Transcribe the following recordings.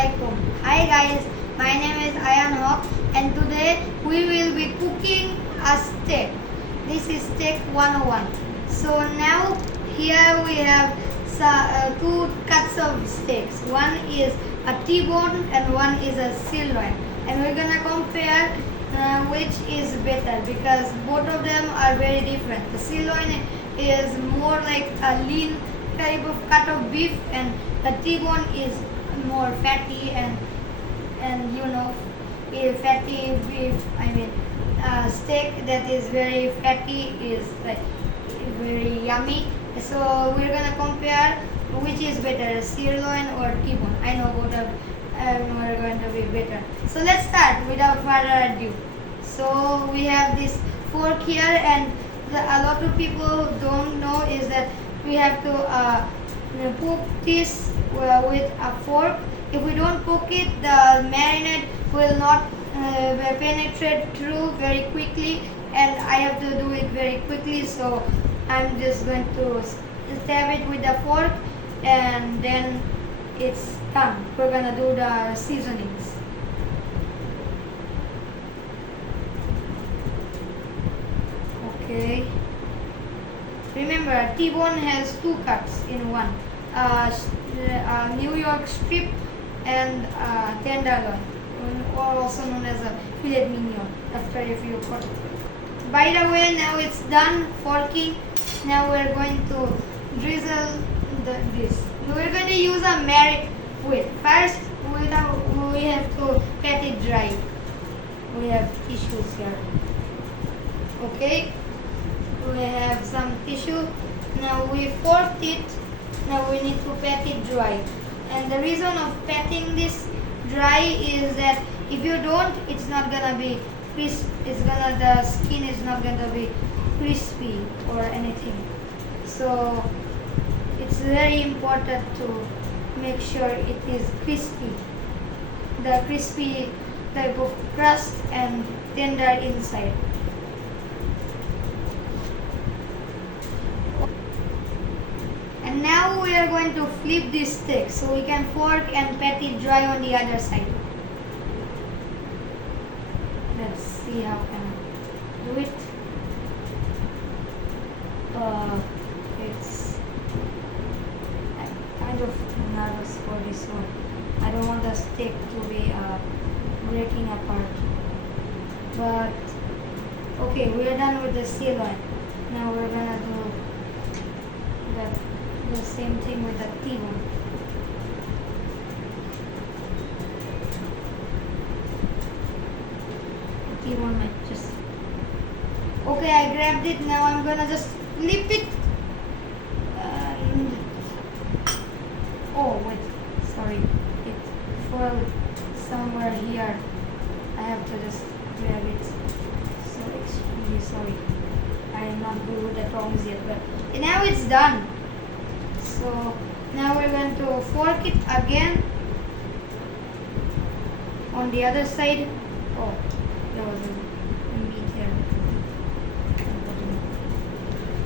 Assalamualaikum. Hi guys, my name is Ayan Haq and today we will be cooking a steak. This is steak 101. So now here we have two cuts of steaks. One is a T-bone and one is a sirloin. And we're gonna compare which is better because both of them are very different. The sirloin is more like a lean type of cut of beef and the T-bone is more fatty and fatty beef. Steak that is very fatty is like very yummy. So we're gonna compare which is better, sirloin or T-bone. I know both of are going to be better. So let's start without further ado. So we have this fork here, and a lot of people don't know is that we have to cook this with a fork. If we don't cook it, the marinade will not penetrate through very quickly, and I have to do it very quickly. So I'm just going to stab it with the fork, and then it's done. We're gonna do the seasonings. Okay. Remember, T-bone has two cuts in one. New York strip and tenderloin, or also known as a filet mignon after a few cut. By the way, now it's done forking. Now we're going to drizzle this. We're going to use a marinade. First we have to pat it dry. We have tissues here. Okay. We have some tissue. Now we forked it. Now we need to pat it dry. And the reason of patting this dry is that if you don't, it's not gonna be crisp. The skin is not gonna be crispy or anything. So it's very important to make sure it is crispy. The crispy type of crust and tender inside. And now we are going to flip this steak so we can fork and pat it dry on the other side. Let's see how can I do it. I'm kind of nervous for this one. I don't want the steak to be breaking apart. But okay, we are done with the sirloin. Now we're gonna do the same thing with the T-bone. T-bone might just... Okay, I grabbed it. Now I'm gonna just flip it. And... Oh, wait. Sorry. It fell somewhere here. I have to just grab it. So extremely sorry. I am not good with the tongs yet, but now it's done. So now we're going to fork it again on the other side. Oh, there was a meat here.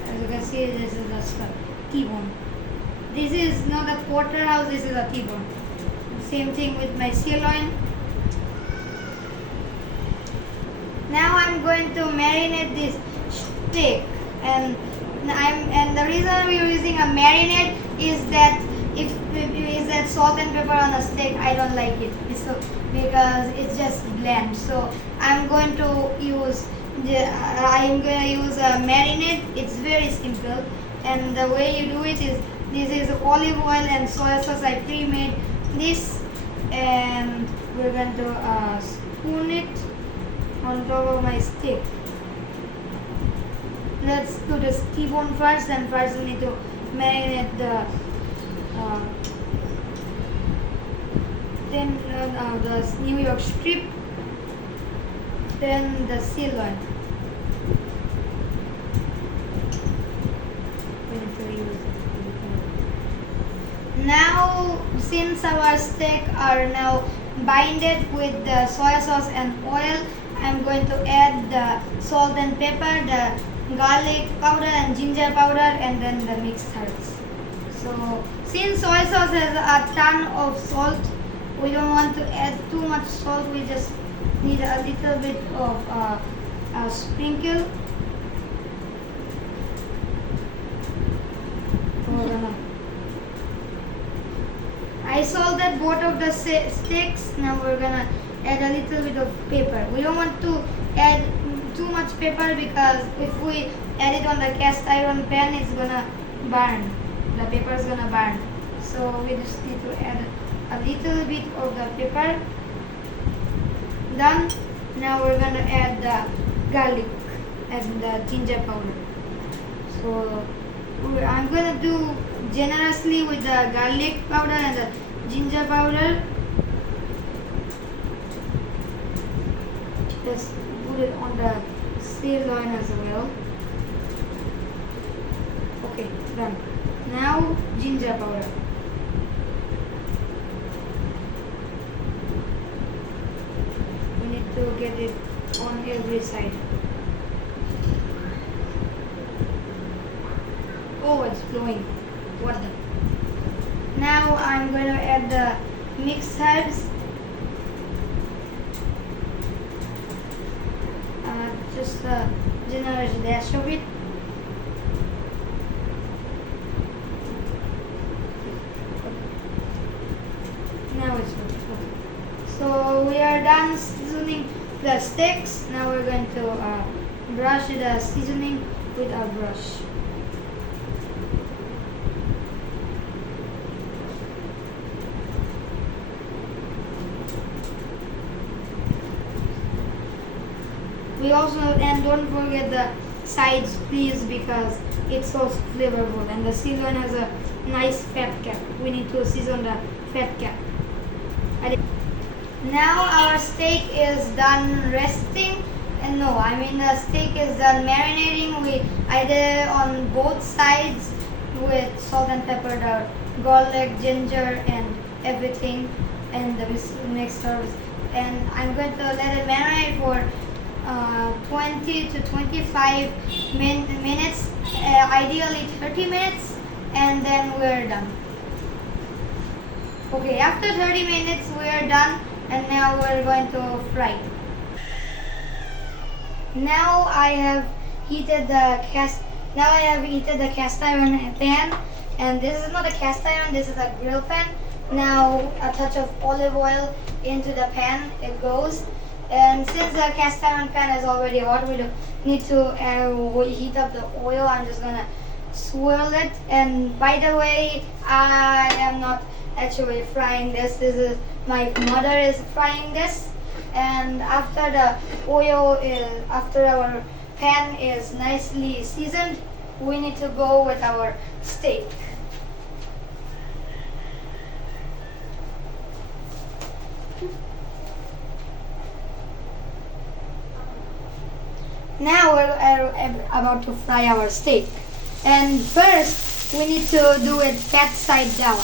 As you can see, this is a T-bone. This is not a porterhouse, this is a T-bone. Same thing with my sirloin. Now I'm going to marinate this steak, and the reason we're using a marinade is that salt and pepper on a steak. I don't like it because it's just bland. So I'm going to use a marinade. It's very simple, and the way you do it is this is olive oil and soy sauce. I pre-made this, and we're going to spoon it on top of my steak. Let's do the T-bone first, and first we need to marinate the New York strip, then the sirloin. Now, since our steak are now binded with the soy sauce and oil, I'm going to add the salt and pepper, the garlic powder and ginger powder, and then the mixed herbs. So since soy sauce has a ton of salt, We don't want to add too much salt. We just need a little bit of a sprinkle. We're gonna. I salted both of the sticks. Now we're gonna add a little bit of pepper. We don't want to add too much pepper because if we add it on the cast iron pan, it's gonna burn. The pepper is gonna burn. So we just need to add a little bit of the pepper. Done. Now we're gonna add the garlic and the ginger powder. So I'm gonna do generously with the garlic powder and the ginger powder. Just put it on the sirloin as well. Okay, done. Now ginger powder. We need to get it on every side. Oh, it's flowing. What the? Now I'm going to add the mixed herbs. Just a generous dash of it. Now it's okay. So we are done seasoning the sticks. Now we're going to brush the seasoning with a brush. We also, and don't forget the sides please, because it's so flavorful, and the sirloin has a nice fat cap. We need to season the fat cap. Now our steak is done resting, and no, I mean the steak is done marinating. I did it on both sides with salt and pepper, the garlic, ginger, and everything, and the mixed herbs. And I'm going to let it marinate for 20 to 25 minutes, ideally 30 minutes, and then we're done. Okay, after 30 minutes we're done, and now we're going to fry. Now I have heated the cast iron pan, and this is not a cast iron, this is a grill pan. Now a touch of olive oil into the pan, it goes. And since the cast iron pan is already hot, we don't need to heat up the oil. I'm just gonna swirl it. And by the way, I am not actually frying this. My mother is frying this. And after our pan is nicely seasoned, we need to go with our steak. Now we're about to fry our steak. And first, we need to do it fat side down.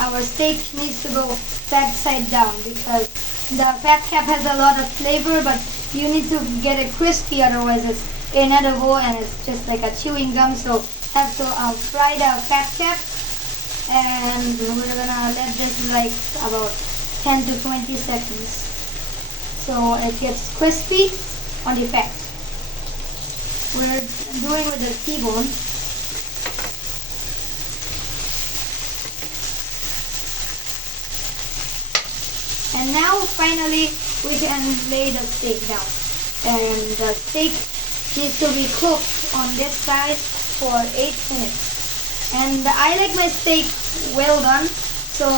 Our steak needs to go fat side down because the fat cap has a lot of flavor, but you need to get it crispy, otherwise it's inedible and it's just like a chewing gum. So have to fry the fat cap, and we're gonna let this like about 10 to 20 seconds so it gets crispy on the fat. We're doing with the T-bone. And now finally we can lay the steak down. And the steak needs to be cooked on this side for 8 minutes. And I like my steak well done, so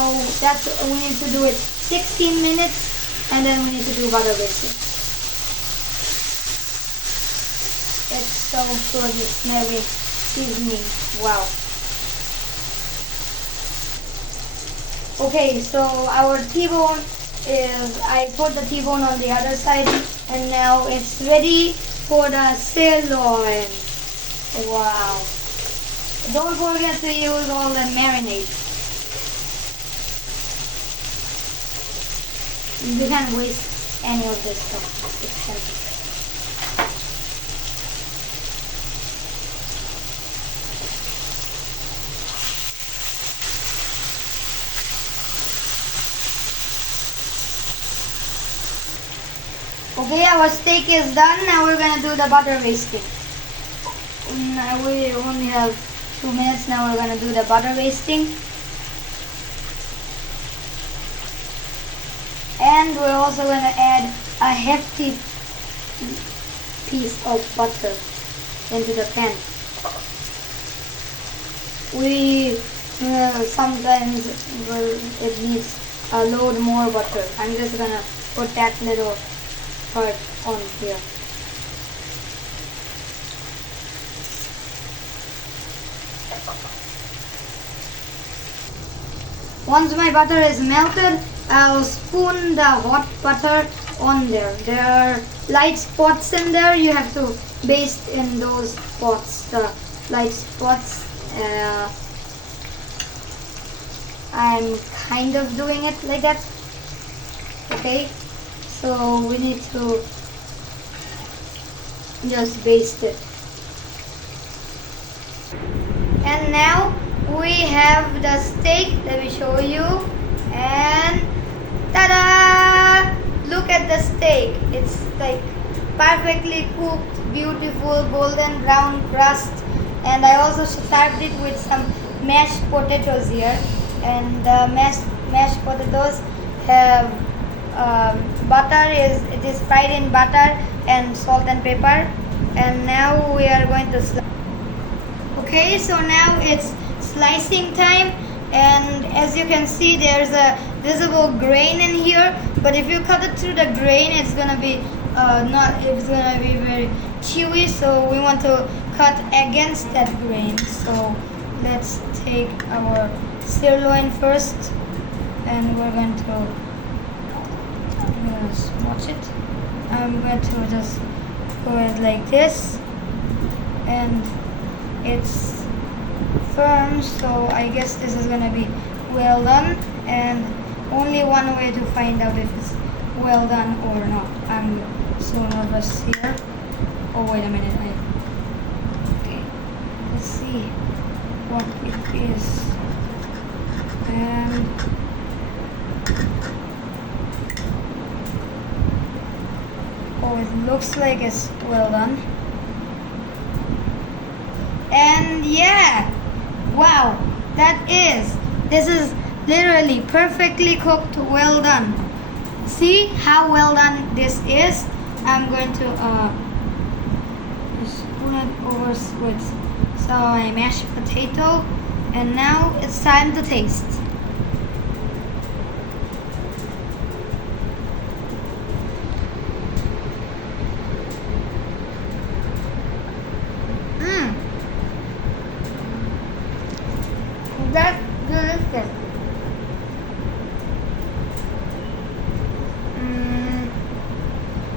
we need to do it 16 minutes, and then we need to do butter basting. It's so good, it's smelly seasoning. Wow. Okay, so our T-bone I put the T-bone on the other side, and now it's ready for the sirloin. Wow. Don't forget to use all the marinade. You can't waste any of this stuff. It's expensive. Okay, our steak is done. Now we're gonna do the butter basting. We only have 2 minutes. Now we're gonna do the butter basting. And we're also gonna add a hefty piece of butter into the pan. We sometimes it needs a load more butter. I'm just gonna put that little part on here. Once my butter is melted, I'll spoon the hot butter on there. There are light spots in there. You have to baste in those spots, the light spots. I'm kind of doing it like that. Okay, so we need to just baste it. And now we have the steak. Let me show you. And ta-da! Look at the steak. It's like perfectly cooked, beautiful golden brown crust. And I also served it with some mashed potatoes here. And the mashed potatoes have butter. It is fried in butter and salt and pepper. And now we are going to slice. Okay, so now it's slicing time, and as you can see there's a visible grain in here, but if you cut it through the grain it's gonna be very chewy, so we want to cut against that grain. So let's take our sirloin first, and we're going to watch it. I'm going to just go it like this, and it's firm, so I guess this is gonna be well done, and only one way to find out if it's well done or not. I'm so nervous here. Oh wait a minute, okay, let's see what it is. And oh, it looks like it's well done. And yeah, wow, this is literally perfectly cooked, well done. See how well done this is? I'm going to spoon it over with some mashed potato, and now it's time to taste. That's delicious.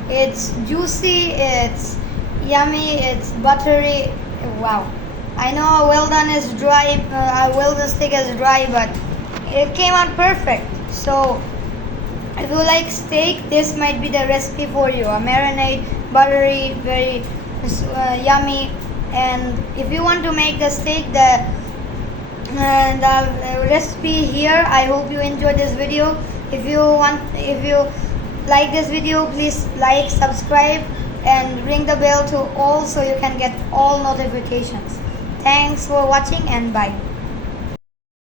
It's juicy, it's yummy, it's buttery. Wow. I know a well done is dry, a well done steak is dry, but it came out perfect. So if you like steak, this might be the recipe for you. A marinade, buttery, very yummy. And if you want to make the steak, the recipe here. I hope you enjoyed this video. If you like this video, please like, subscribe, and ring the bell to all so you can get all notifications. Thanks for watching, and bye.